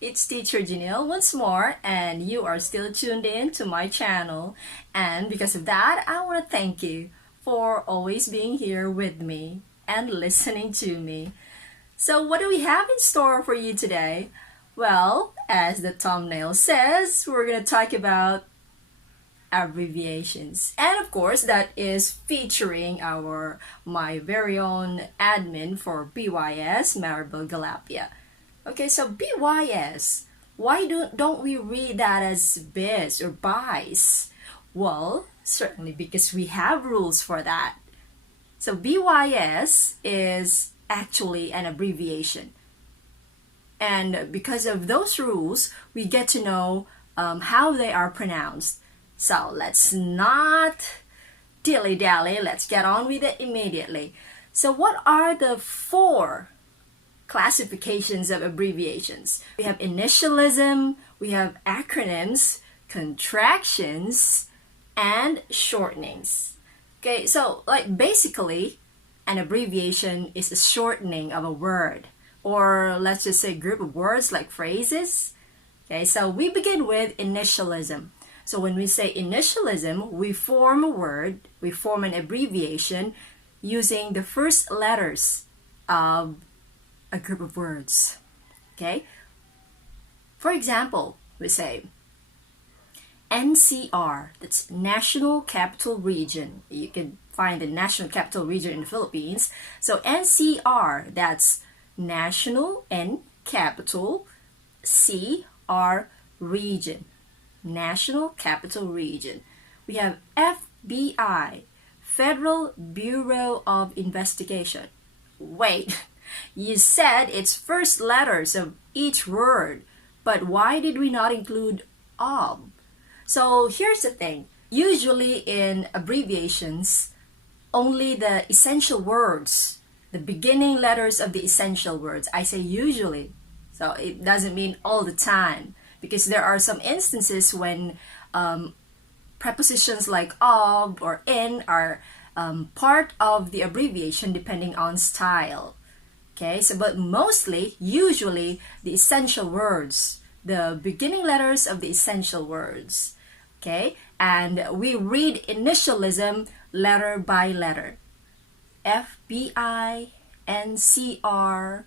It's Teacher Janelle once more, and you are still tuned in to my channel. And because of that, I want to thank you for always being here with me and listening to me. So, what do we have in store for you today? Well, as the thumbnail says, we're going to talk about abbreviations. And of course, that is featuring my very own admin for BYS, Maribel Galapia. Okay, so BYS, why don't we read that as biz or buys? Well, certainly because we have rules for that. So BYS is actually an abbreviation. And because of those rules, we get to know how they are pronounced. So let's not dilly-dally, let's get on with it immediately. So what are the 4 classifications of abbreviations? We have initialism, we have acronyms, contractions, and shortenings. Okay, so basically, an abbreviation is a shortening of a word, or let's just say group of words like phrases. Okay, so we begin with initialism. So when we say initialism, we form a word, we form an abbreviation using the first letters of a group of words. Okay? For example, we say NCR, that's National Capital Region. You can find the National Capital Region in the Philippines. So NCR, that's National and Capital CR Region. National Capital Region. We have FBI, Federal Bureau of Investigation. Wait, you said it's first letters of each word, but why did we not include of? So here's the thing. Usually in abbreviations, only the essential words, the beginning letters of the essential words. I say usually, so it doesn't mean all the time, because there are some instances when prepositions like of or in are part of the abbreviation depending on style. Okay, so but mostly, usually, the essential words, the beginning letters of the essential words. Okay, and we read initialism letter by letter. FBI, NCR,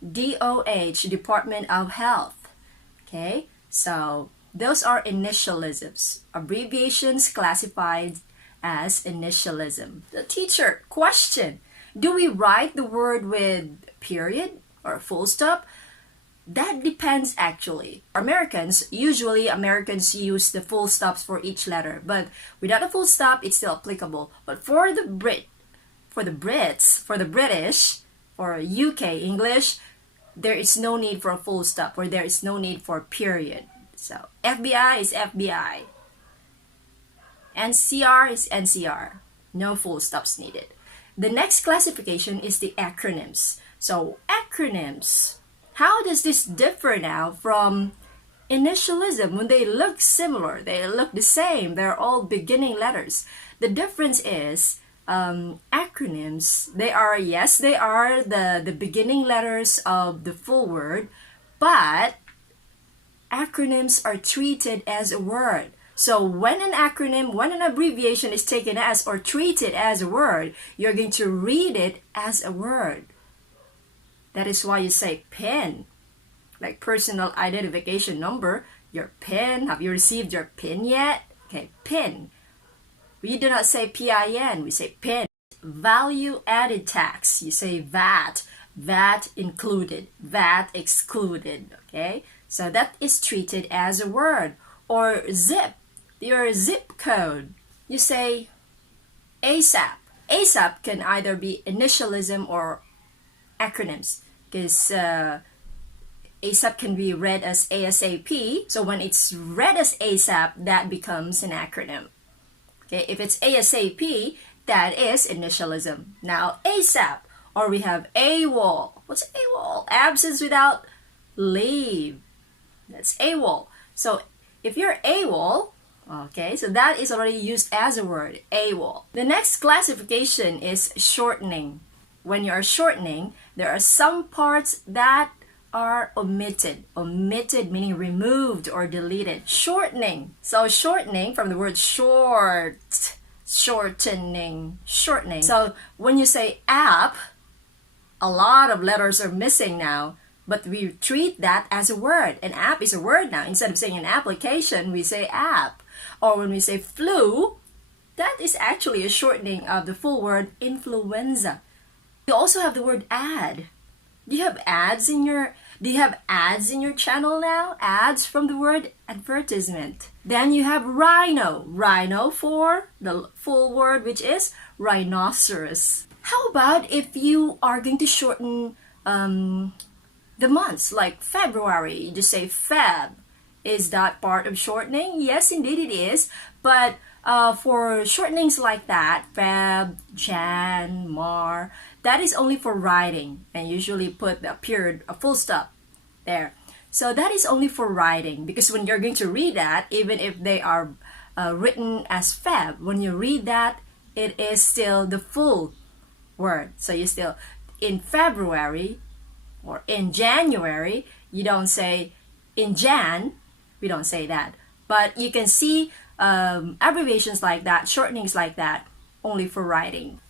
DOH, Department of Health. Okay, so those are initialisms, abbreviations classified as initialism. The teacher, question. Do we write the word with period or full stop? That depends actually. Usually Americans use the full stops for each letter, but without a full stop, it's still applicable. But for the British, for UK English, there is no need for a full stop, or there is no need for a period. So FBI is FBI. NCR is NCR. No full stops needed. The next classification is the acronyms. So acronyms, how does this differ now from initialism when they look similar, they look the same, they're all beginning letters? The difference is acronyms, they are the beginning letters of the full word, but acronyms are treated as a word. So when an abbreviation is taken as or treated as a word, you're going to read it as a word. That is why you say PIN, like personal identification number, your PIN. Have you received your PIN yet? Okay, PIN. We do not say PIN, we say PIN. Value added tax, you say VAT. VAT included, VAT excluded. Okay, so that is treated as a word. Or zip, your zip code, you say ASAP. ASAP can either be initialism or acronyms, because ASAP can be read as ASAP. So when it's read as ASAP, that becomes an acronym. Okay, if it's ASAP, that is initialism. Now ASAP, or we have AWOL. What's AWOL? Absence without leave. That's AWOL. So if you're AWOL, okay, so that is already used as a word, AWOL. The next classification is shortening. When you are shortening, there are some parts that are omitted. Omitted meaning removed or deleted. Shortening. So shortening from the word short. Shortening. Shortening. So when you say app, a lot of letters are missing now, but we treat that as a word. An app is a word now. Instead of saying an application, we say app. Or when we say flu, that is actually a shortening of the full word influenza. You also have the word ad. Do you have ads in your channel now? Ads from the word advertisement. Then you have rhino. Rhino for the full word, which is rhinoceros. How about if you are going to shorten the months, like February? You just say Feb. Is that part of shortening? Yes, indeed it is. But for shortenings like that, Feb, Jan, Mar, that is only for writing, and usually put a period, a full stop there. So that is only for writing, because when you're going to read that, even if they are written as Feb, when you read that, it is still the full word. So you still, in February or in January, you don't say in Jan, we don't say that. But you can see abbreviations like that, shortenings like that, only for writing.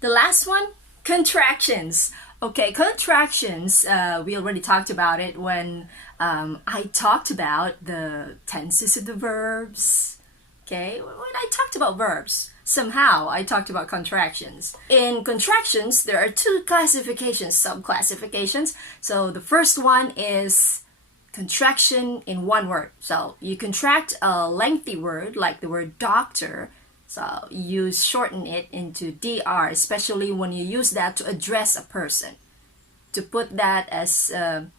The last one, contractions. Okay, contractions, we already talked about it when I talked about the tenses of the verbs. Okay, when I talked about verbs, somehow I talked about contractions. In contractions, there are two classifications, sub-classifications. So the first one is contraction in one word. So you contract a lengthy word like the word doctor, so you shorten it into dr, especially when you use that to address a person, to put that as an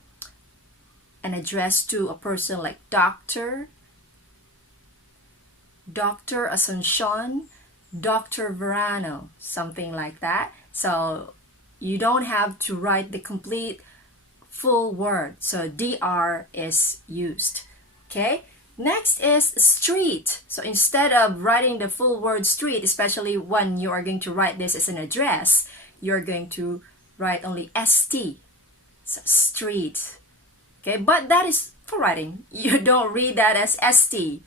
address to a person, like Dr. Asuncion, Dr. Verano, something like that. So you don't have to write the complete full word, so dr is used. Okay, next is street. So instead of writing the full word street, especially when you are going to write this as an address, you're going to write only st, so street. Okay, but that is for writing. You don't read that as st.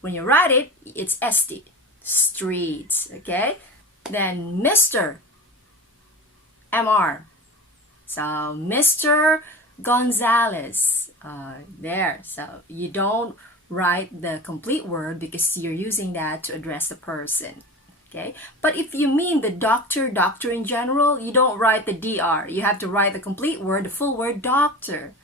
When you write it, it's st, street. Okay, then Mr, mr. So Mr. Gonzalez, there. So you don't write the complete word because you're using that to address the person. Okay, but if you mean the doctor in general, you don't write the dr. You have to write the complete word, the full word, doctor.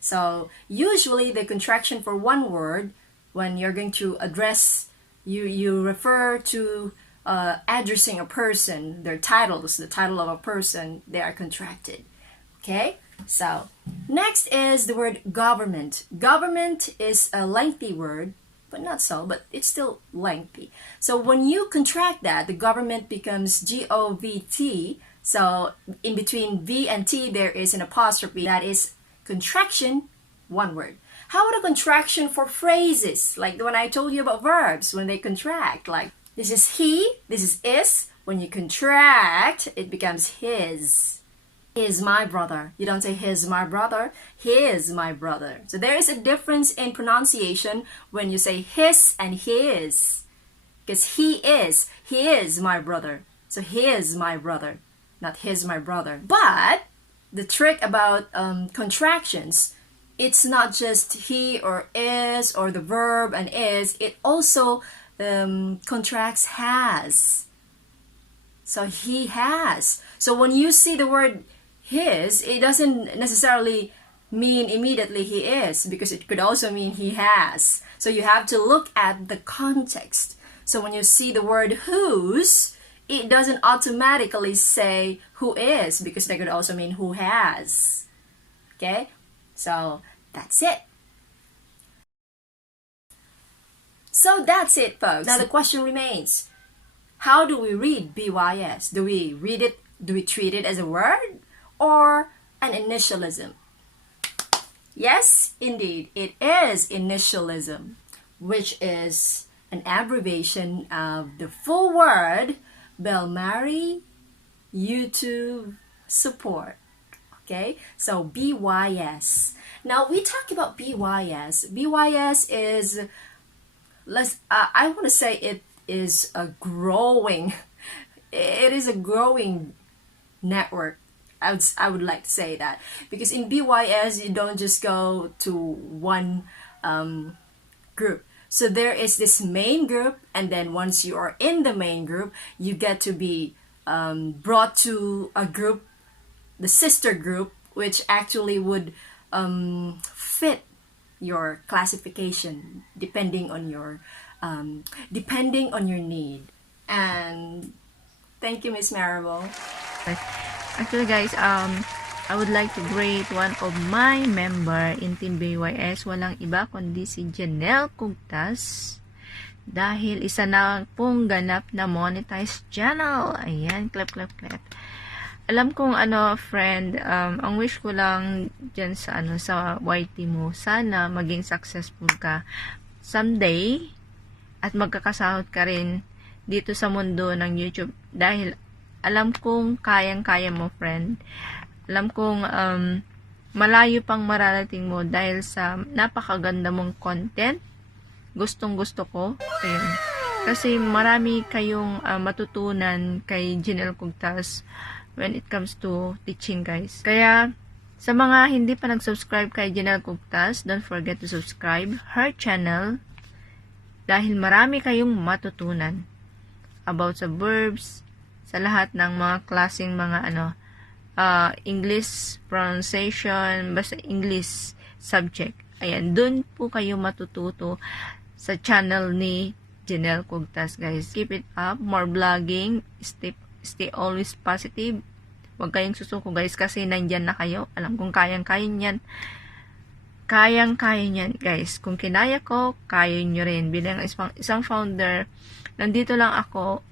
So usually the contraction for one word, when you're going to address, you refer to addressing a person, their titles, the title of a person, they are contracted. Okay, so next is the word government. Government is a lengthy word, but not so, but it's still lengthy. So when you contract that, the government becomes govt. So in between v and t, there is an apostrophe. That is contraction, one word. How about a contraction for phrases? Like the one I told you about verbs, when they contract. Like this is he, this is is. When you contract, it becomes his. Is my brother. You don't say his my brother, his my brother. So there is a difference in pronunciation when you say his and his. Because he is my brother. So his my brother, not his my brother. But the trick about contractions, it's not just he or is or the verb and is, it also contracts has. So he has. So when you see the word his, it doesn't necessarily mean immediately he is, because it could also mean he has. So you have to look at the context. So when you see the word whose, it doesn't automatically say who is, because that could also mean who has. Okay, so that's it. So that's it, folks. Now the question remains, how do we read BYS? Do we read it, do we treat it as a word or an initialism? Yes, indeed, it is initialism, which is an abbreviation of the full word Belmari YouTube Support. Okay, so BYS. Now we talk about BYS. BYS is, I want to say it is a growing, it is a growing network. I would like to say that, because in BYS you don't just go to one group. So there is this main group, and then once you are in the main group, you get to be brought to a group, the sister group, which actually would fit your classification depending on your need. And thank you, Miss Maribel. Actually guys, I would like to greet one of my member in Team BYS. Walang iba kundi si Janelle Cugtas. Dahil isa na pong ganap na monetized channel. Ayan, clap, clap, clap. Alam kong friend, ang wish ko lang dyan sa sa YT mo, sana maging successful ka someday at magkakasahod ka rin dito sa mundo ng YouTube, dahil alam kong kayang-kaya mo, friend. Alam kong malayo pang mararating mo dahil sa napakaganda mong content. Gustong-gusto ko. Ayun. Kasi marami kayong matutunan kay Janelle Cugtas when it comes to teaching, guys. Kaya, sa mga hindi pa nag-subscribe kay Janelle Cugtas, don't forget to subscribe her channel dahil marami kayong matutunan about sa verbs, sa lahat ng mga klaseng mga English pronunciation, basta English subject. Ayan, dun po kayo matututo sa channel ni Janelle Cugtas, guys. Keep it up, more vlogging, stay always positive. Huwag kayong susuko, guys, kasi nandyan na kayo. Alam kong kayang-kaya niyan. Kayang-kaya niyan, guys. Kung kinaya ko, kaya nyo rin. Bilang isang founder, nandito lang ako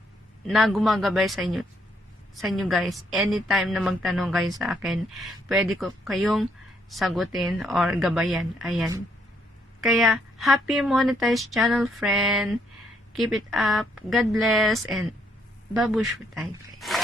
na gumagabay sa inyo, guys. Anytime na magtanong kayo sa akin, pwede ko kayong sagutin or gabayan. Ayan. Kaya, happy monetized channel, friend. Keep it up. God bless and babush tayo, guys.